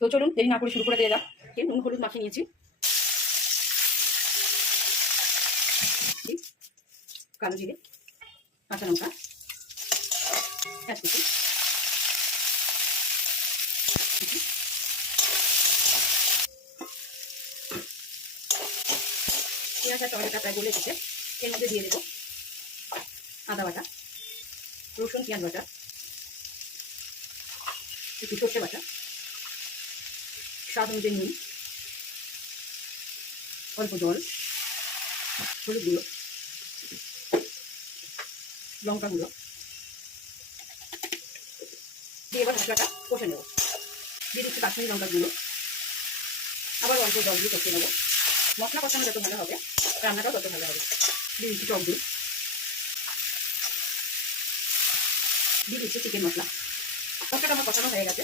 তো চলুন দেরি না করে শুরু করে দেওয়া যাক। নুন হলুদ মাখিয়ে নিয়েছি, কালো জিরে, কাঁচা লঙ্কা, এক কুচি, পেঁয়াজ আর টমেটোটা প্রায় গলে এসেছে। এর মধ্যে দিয়ে দেবো আদা বাটা, রসুন পেঁয়াজ বাটা, একটু সর্ষে বাটা, স্বাদ অনুযায়ী নুন, অল্প জল, হলুদ গুঁড়ো, লঙ্কা গুঁড়ো দিয়ে এবার মশলাটা কষে নেব। দিয়ে দিচ্ছি কাশ্মীরি লঙ্কা গুঁড়ো, আবার অল্প জল দিয়ে কষে নেব। মশলা কষানো যত ভালো হবে রান্নাটাও তত ভালো হবে। দিয়ে দিচ্ছি টক দই, দিয়ে দিচ্ছি চিকেন মশলা। মশলাটা আমার কষানো হয়ে গেছে,